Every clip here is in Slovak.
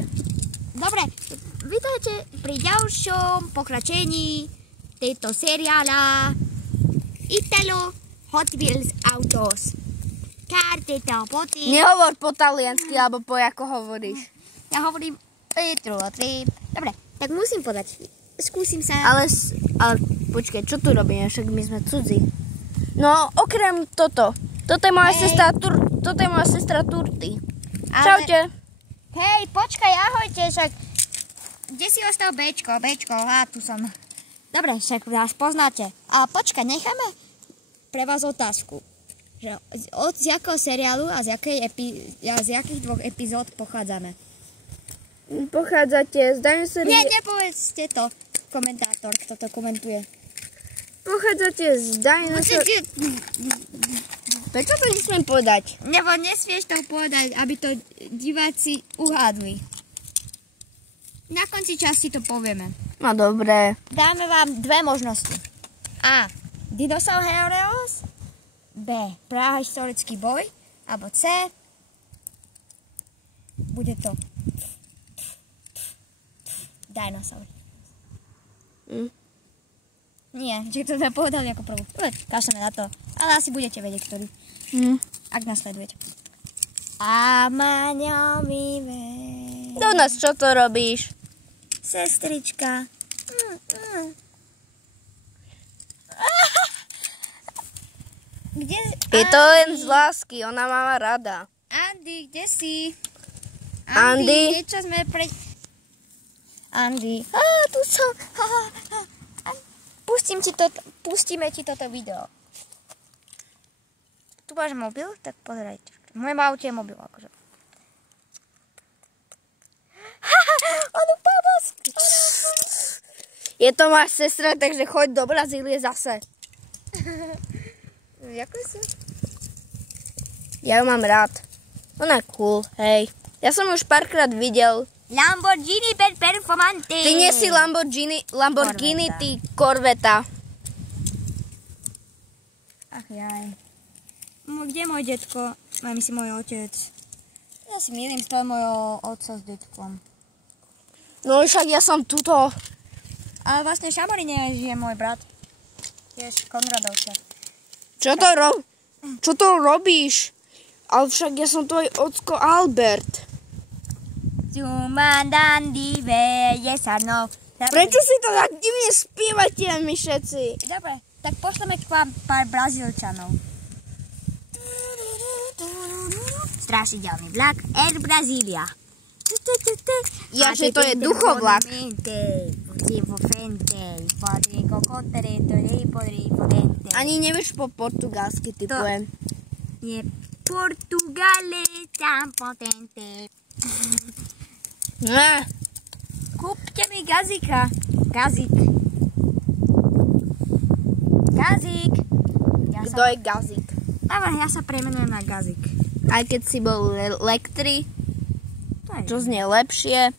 Pohode. Dobre, vítajte pri ďalšom pokračení tejto seriála Italo Hot Wheels Autos. Karteta poty. Nehovor po taliansky, alebo po ako hovoríš. Ja hovorím Petro. Dobre, tak musím podať. Skúsim sa. Ale počkaj, čo tu robíme? Však my sme cudzí. No, okrem toto. Toto je moja sestra Turty. Čaute. Hej, počkaj, ahojte, však. Kde si ostal Bčko? Tu som. Dobre, však vás poznáte. A počkaj, necháme pre vás otázku. Že z jakého seriálu a z jakých dvoch epizód pochádzame? Pochádzate z dinosaur... Nie, nepovedzte to, komentátor, kto to komentuje. Pochádzate z dinosaur... Prečo to nesmiem povedať? Nebo nesmieš to povedať, aby to diváci uhádli. Na konci časti to povieme. No dobré. Dáme vám dve možnosti. A. Dinosaurios. B. Prahistorický boj. Alebo C. Bude to dinosaur. Nie, že to sme povedali ako prvú. Kašleme na to. Ale asi budete vedieť, ktorý. Ak nás sledujete. A Maňo mi Do nás čo to robíš? sestrička. Kde? Je to len z lásky, ona má rada. Andy, kde si? Andy? Niečo sme Andy. Tu som. Pustíme ti toto video. Tu máš mobil? Tak pozerajte. V mojom aute je mobil, akože. Ono pomoc! Je to moja sestra, takže choď do Brazílie zase. Ďakujem si. Ja ju mám rád. Ona je cool, hej. Ja som ju už párkrát videl. Lamborghini per performante. Ty nie si Lamborghini, ty Corvetta. Ach jaj. Kde je môj detko? Mám si môj otec. Ja si milím z toho mojho otca s detkom. No však ja som tuto. Ale vlastne v Šamoríne žije môj brat. Tiež Konradovča. Čo to robíš? Ale však ja som tvoj ocko Albert. Prečo si to tak divne spievate my všetci? Dobre, tak pošleme k vám pár Brazílčanov. Strašidelný vlak Air Brasília. Jaže to je duchovlak. Ani nevieš po portugalsky typujem. Je Portugale tan potente. Kúpte mi gazíka. Gazík. Kto je Gazík? Dobre, ja sa premenujem na Gazík. Aj keď si bol Lektri, čo znie lepšie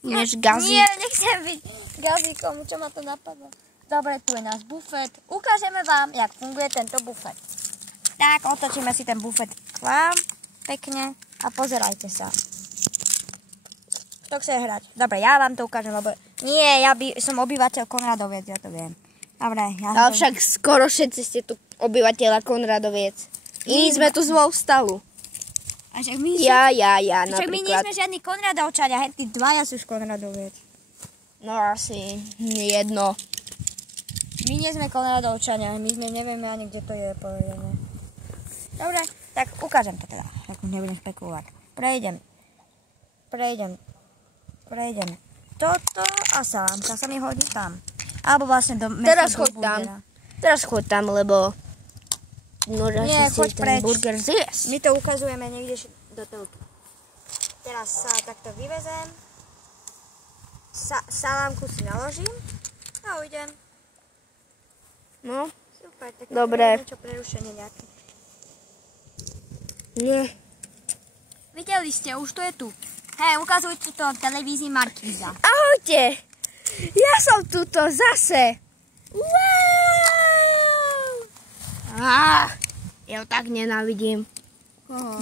než Gazík. Nie, nechcem byť Gazíkom, čo ma to napadlo. Dobre, tu je náš bufet. Ukážeme vám, jak funguje tento bufet. Tak, otočíme si ten bufet k vám. Pekne. A pozerajte sa. Kto chce hrať? Dobre, ja vám to ukážem, lebo... Nie, som obyvateľ Konradoviec, ja to viem. Dobre, Ale však skoro všetci ste tu obyvateľa Konradoviec. Iní sme tu z Volstalu. A však my Ja, však my nie napríklad. sme žiadni Konradovčania, tí dvaja sú z Konradoviec. No asi jedno. My nie sme Konradovčania, my sme nevieme ani, kde to je povedané. Dobre, tak ukážem to teda, tak už nebudem špekulovať. Prejdem toto a salámka sa mi hodí tam. Alebo vlastne do Teraz mesta choď do tam. burgera. Teraz choď tam, lebo môžeš Nie, si choď ten preč. burger zjesť. My to ukazujeme niekde do telky. Teraz sa takto vyvezem. Salámku si naložím a ujdem. No, Super, tak dobre. niečo prerušenie nejaké. Nie. Videli ste, už to je tu. Hej, ukazujte to v televízii Markíza. Ahojte. Ja som tuto zase. Wow. Ja ho tak nenávidím. Koho?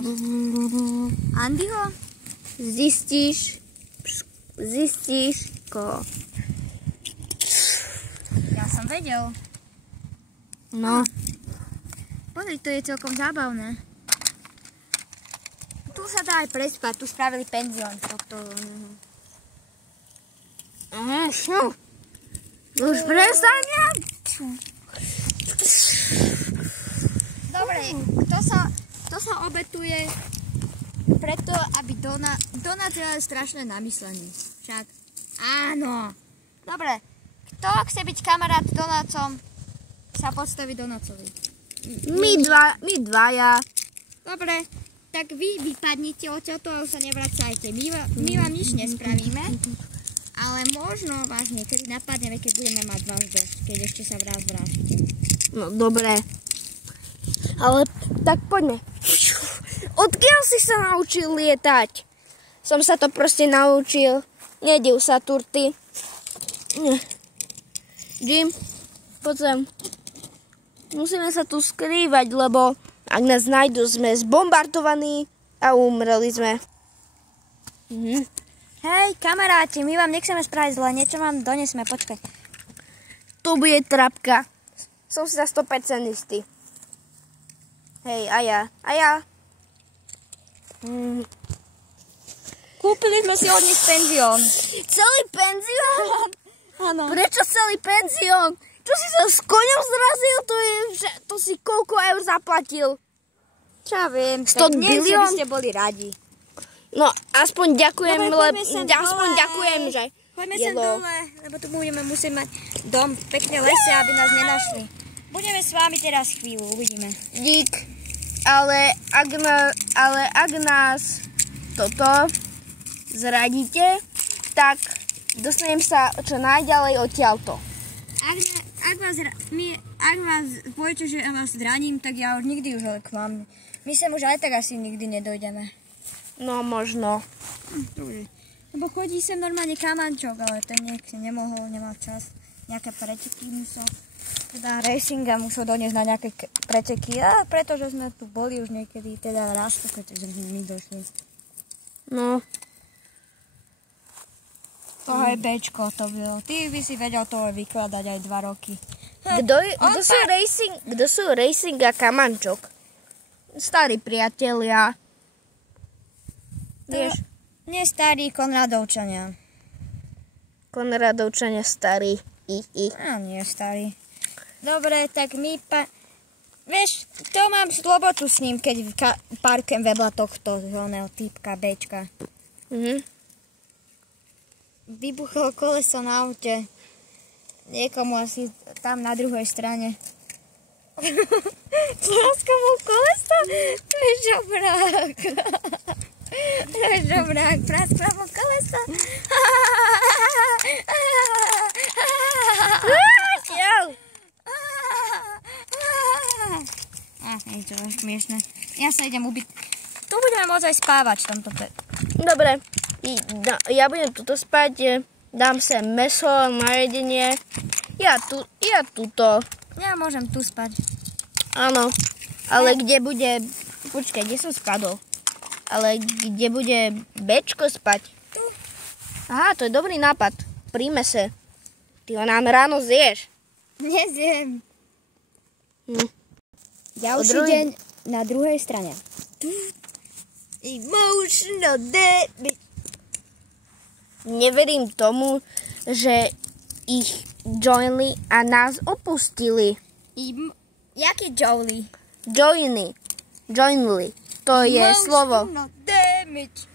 Andyho? Zistíš, zistíš ko. Ja som vedel. No. Pozri, to je celkom zábavné. Tu sa dá aj prespať, tu spravili penzión. Aha, čo? Už prestane? Dobre, kto sa obetuje preto, aby Donát je strašné namyslenie. Však áno. Dobre, kto chce byť kamarát s Donácom, sa podstaví Donácovi. My dvaja. Dobre, tak vy vypadnite odtiaľto a už sa nevracajte. My vám nič nespravíme, ale možno vás niekedy napadneme, keď budeme mať vás dosť, keď ešte sa vrátite. No dobre. Ale tak poďme. Odkiaľ si sa naučil lietať? Som sa to proste naučil. Nediv sa, Turty. Jim, poď sem. Musíme sa tu skrývať, lebo ak nás nájdu, sme zbombardovaní a umreli sme. Hej, kamaráti, my vám nechceme spraviť zle, niečo vám donesme, počkaj. Tu bude trapka. Som si za 100% istý. Hej, a ja. Kúpili sme si od nich penzión. Celý penzión? Áno. Prečo celý penzión? Čo si sa s koňom zrazil? To si koľko eur zaplatil? Čo ja viem, 100 nie, že by bilión? ste boli radi. No, aspoň ďakujem, Dobre, poďme sem aspoň dole. ďakujem, že Poďme sem dole, lebo tu budeme musieť mať dom v peknej lese, aby nás nenašli. Budeme s vami teraz chvíľu, uvidíme. dík. Ale ak nás toto zradíte, tak dostanem sa čo najďalej odtiaľto. Ak vás poviete, že ja vás zraním, tak ja už nikdy už k vám. My sem už aj tak asi nikdy nedojdeme. No, možno. Lebo chodí sem normálne kamančok, ale ten niekde nemohol, nemal čas. Nejaké preteky musel, teda racinga musel doniesť na nejaké preteky. A pretože sme tu boli už niekedy, teda raz, keď sme my došli. No. To je Bčko to bylo. Ty by si vedel to vykladať aj 2 roky. Kto sú Racing a Kamančok? Starí priatelia. Vieš, Nie starí Konradovčania. Konradovčania starí. A nie starí. Dobre, tak my vieš, to mám slobotu s ním, keď parkujem vedľa tohto zeleného typka Bčka. Vybuchlo koleso na aute. Niekomu asi tam na druhej strane. Praskol koleso? To je žobrák. To je žobrák. Praskol mu koleso. To je smiešné. Ja sa idem ubiť. Tu budeme môcť aj spávať v tomto. Dobre, ja budem tuto spať, dám sa mäso na jedenie. Ja tuto. Ja môžem tu spať. Áno, ale kde bude... Počkaj, kde som spadol? Ale kde bude Bčko spať? Tu. Aha, to je dobrý nápad. Príjme sa. Ty ho nám ráno zješ. Nezjem. Ďalší deň na druhej strane. Emotional damage. Neverím tomu, že ich joinli a nás opustili. Jaký Jolie? Joinli. To je slovo. Emotional damage.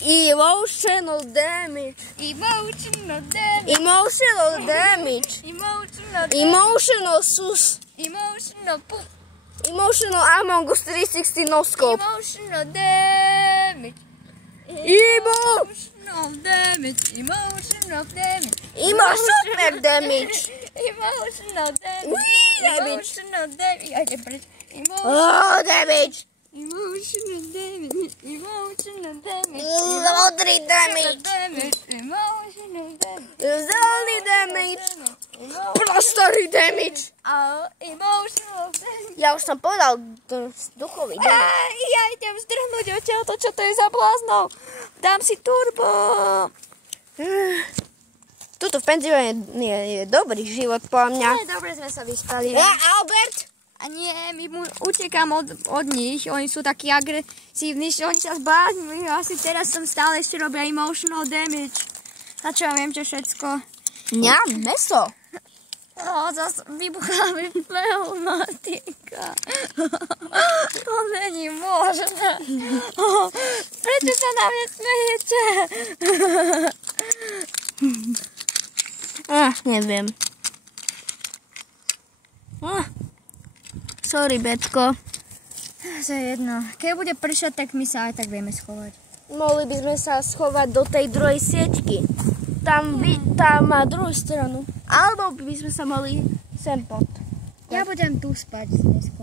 Emotional damage. Emotional damage. Emotional damage. Emotional damage. Emotional sus. Emotional poop. Emotional Among Us 360 no scope. Emotional damage. Emotional damage. Emotional damage. super damage. Emotional damage. Emotional damage. Ja idem preč. Oh, damage. Emotional damage. Emotional damage. Lodry damage. Emotional damage. Zelený damage. Prostory damage. Emotional damage. Ja už som povedal duchový damage. Ja idem zdrhnúť odtiaľto, čo to je za bláznov. Dám si turbo. Tuto v penzióne je dobrý život, podľa mňa. Dobre sme sa vyspali. Albert? A nie, my utekám od nich. Oni sú takí agresívni, že oni sa zbláznili. Asi teraz som stále ešte robia emotional damage. A čo ja viem, čo všetko. Meso. Zas vybuchla mi pneumatika. To není možné. Prečo sa na mňa smejete? Neviem. Sorry, Betko. To je jedno. Keď bude pršať, tak my sa aj tak vieme schovať. Mohli by sme sa schovať do tej druhej sieťky. Tam má druhú stranu. Alebo by sme sa mohli sem pod. Ja budem tu spať dneska.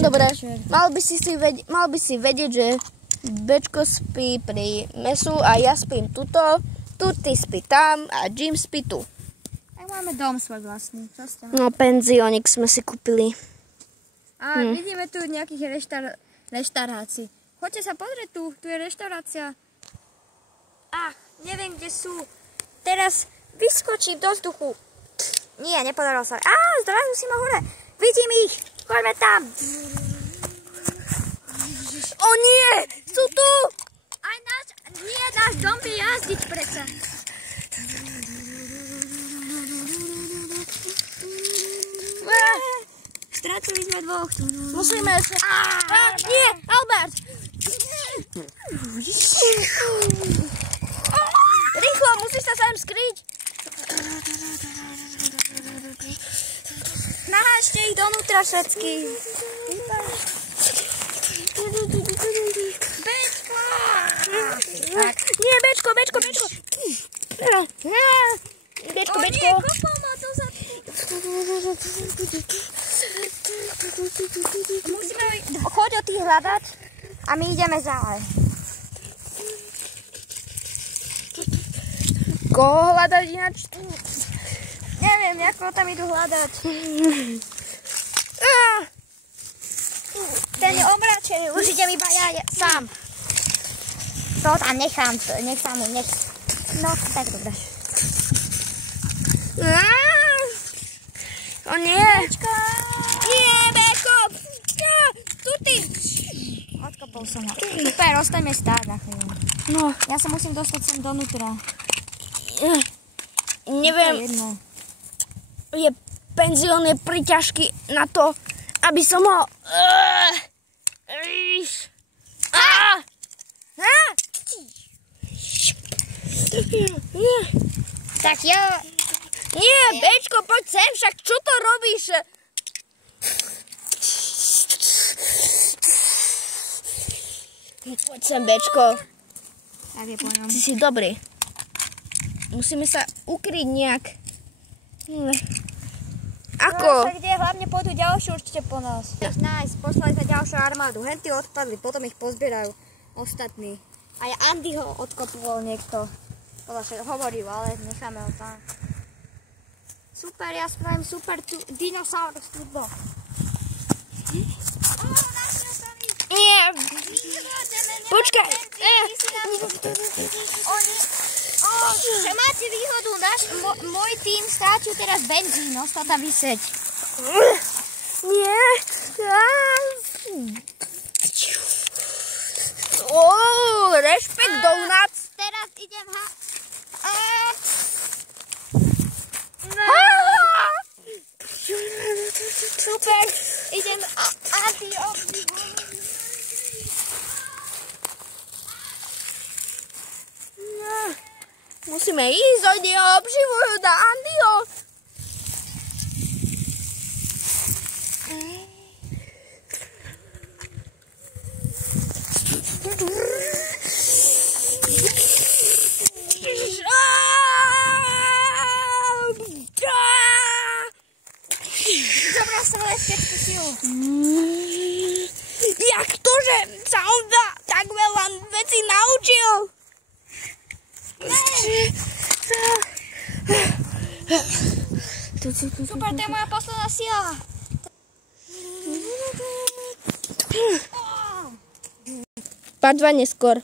Dobre, mal by si vedieť, že Bečko spí pri mesu a ja spím tuto. Tu ty spí tam a Jim spí tu. Tak máme dom svoj vlastný. No, penziónik sme si kúpili. A vidíme tu nejakých reštaurácií. Choďte sa pozrieť tu je reštaurácia. Neviem, kde sú. Teraz vyskočím do vzduchu. Nie, nepodarilo sa. Zrazu si ma hore. Vidím ich. Choďme tam. O nie, sú tu. Aj náš dom by jazdiť predsa. Stratili sme dvoch. Musíme sa... Nie, Albert. Rýchlo, musíš sa sem skryť. Nahážte ich donútra všetky. Bečko! Nie, Bečko. Bečko. Kopol ma to za... Musíme choď o tých hľadať a my ideme ďalej. Koho hľadať ináč? Neviem, ako tam idú hľadať. Ten je omračený, už idem iba ja sám. To tam nechám, nech. No, tak dobre. O nie. Bečko! Nie, Bečko. Tu ty. Odkopol som ho. Super, ostaňme stáť na chvíľu. No, Ja sa musím dostať sem donútra. neviem. Jedno. Penzión je priťažký na to, aby som ho... Tak ja... Nie, Bečko, poď sem, však čo to robíš? Poď sem, Bečko. Tak je po ňom. Ty si dobrý. Musíme sa ukryť nejak. Ako? No, kde hlavne pôjdu ďalšie určite po nás. Nájsť, poslali sa ďalšiu armádu. Henty odpadli, potom ich pozbierajú ostatní. Aj Andy ho odkopoval niekto. Hovoril, ale necháme ho tam. Super, ja spravím super dinosaurus tuto. Nie. Počkaj. Že máte výhodu, môj tým stráčil teraz benzín, ostal tam vyseť. Nie. Rešpekt, donuts. Teraz idem Super, idem Musíme ísť, oni ho obživujú na Andyho. Dobrá som všetku silu. Jak to, že sa on tak veľa vecí naučil? Super, to je moja posledná sila. Part 2 neskôr.